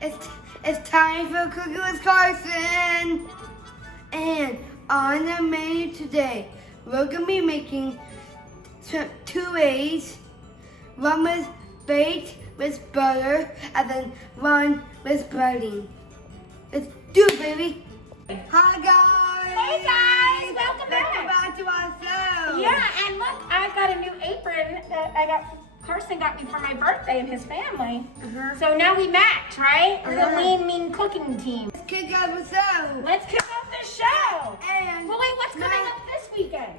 It's time for Cooking with Carson. And on the menu today, we're gonna be making two ways. One was baked with butter, and then one with breading. Let's do it, baby. Hi guys. Hey guys, welcome back to our show. Yeah, and look, I got a new apron that Carson got me for my birthday and his family. So now we match, right? We're the Lean Mean Cooking team. Let's kick off the show. Let's kick off the show. And well, wait, what's coming up this weekend?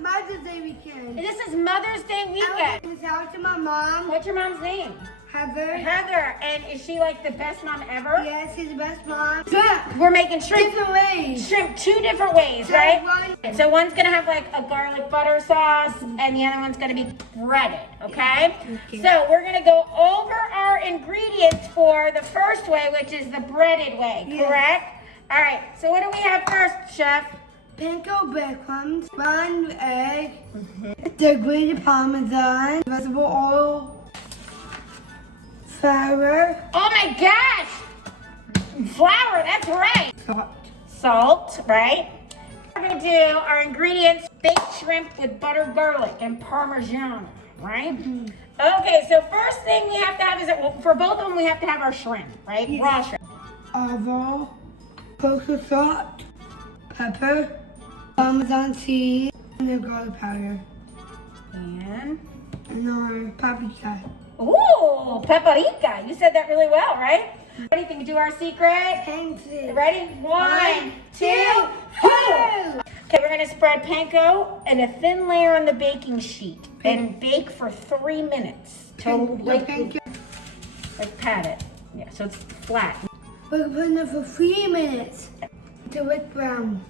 Mother's Day weekend. This is Mother's Day weekend. I was out to my mom. What's your mom's name? Heather. Heather. And is she like the best mom ever? Yes, she's the best mom. Shrimp. We're making shrimp. Different ways. Shrimp two different ways, right? So one's gonna have like a garlic butter sauce, and the other one's gonna be breaded, okay? So we're gonna go over our ingredients for the first way, which is the breaded way, correct? All right, so what do we have first, Chef? Panko breadcrumbs, one egg, the grated parmesan, vegetable oil, flour. Oh my gosh! Flour, that's right. Salt. Salt, right? We're gonna do our ingredients: baked shrimp with buttered garlic and Parmesan, right? Okay, so first thing we have to have is, for both of them, we have to have our shrimp, right? Yes. Raw shrimp. Olive, kosher salt, pepper, Parmesan cheese, and the garlic powder, And our paprika. ooh, paprika. You said that really well, right? What do you think? Do our secret? Thank you. Ready? One, two, three. Okay, we're gonna spread panko and a thin layer on the baking sheet and bake for 3 minutes. Like pat it. Yeah, so it's flat. We're putting it for 3 minutes till it's brown.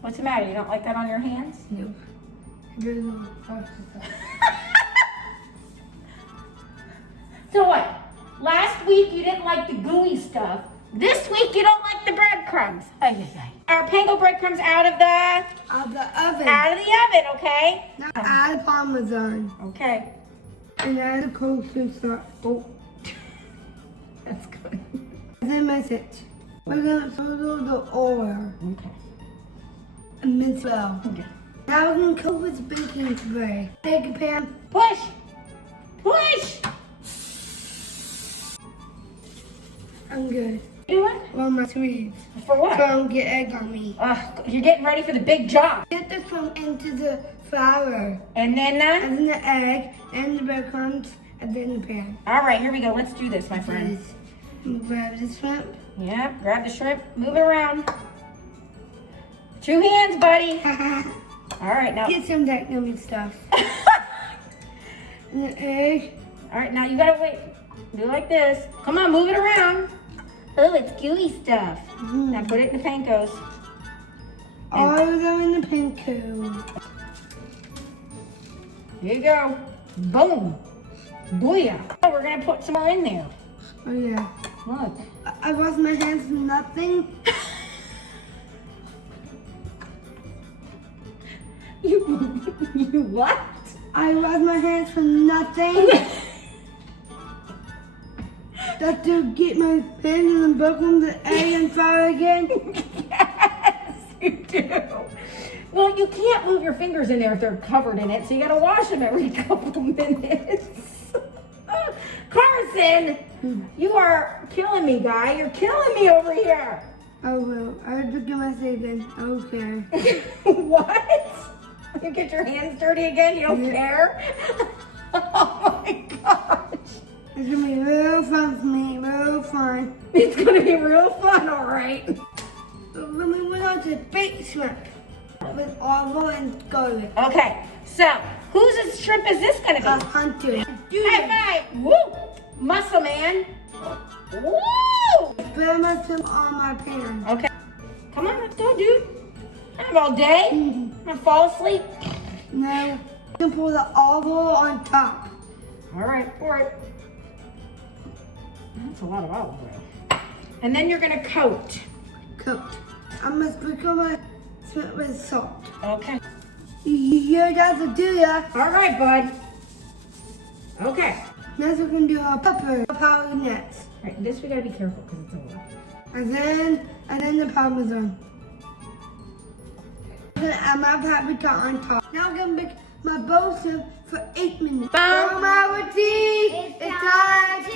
What's the matter? You don't like that on your hands? Nope. So what? Last week you didn't like the gooey stuff. This week you don't like the breadcrumbs. Our panko breadcrumbs out of the oven. Out of the oven, okay? Now add Parmesan. Okay. And add the kosher salt. Oh, that's good. Then mix it. We're gonna throw the oil Okay. and mix well. Okay. Now we're gonna cook with baking spray. Take a pan. Push! Push! I'm good. Do it? On my sleeves. For So what? I don't get egg on me. You're getting ready for the big job. Get the crumb into the flour. And then, And then the egg, and the breadcrumbs, and then the pan. all right, here we go. Let's do this, my friend. Grab the shrimp. Yep, grab the shrimp, move it around. 2 hands, buddy. All right, now. Get some that yummy stuff. And the egg. All right, now you gotta wait. Do it like this. Come on, move it around. Oh, it's gooey stuff. Now put it in the pancos. All of them in the panko. Here you go. Boom. Booyah. Oh, we're gonna put some more in there. Oh yeah. Look. I washed my hands for nothing. You what? I washed my hands for nothing. Just to get my pan and then broken the egg and flour again. Yes, you do. Well, you can't move your fingers in there if they're covered in it, so you gotta wash them every couple minutes. Carson, you are killing me, guy. You're killing me over here. Oh well, I have to get my saving. Okay. What? You get your hands dirty again? You don't care? Oh my gosh. It's gonna be real fun for me, real fun. It's gonna be real fun, all right. When we went on to baked shrimp with olive and garlic. Okay, so whose shrimp is this gonna be? Hunter. High five! Woo! Muscle man! Woo! Spread my shrimp on my pan. Okay. Come on, let's go, dude. I have all day. I'm gonna fall asleep. Now, you can pour the olive oil on top. All right, pour it. That's a lot of olive oil. And then you're gonna coat. Cooked. I'm gonna sprinkle my shrimp with salt. Okay. You got to do that. All right, bud. Okay. Next we're gonna do our pepper powder next. Alright, this we gotta be careful because it's a lot. And then the parmesan. I'm gonna add my paprika on top. Now I'm gonna make my bowl soup for 8 minutes. Bye. From our tea, it's time to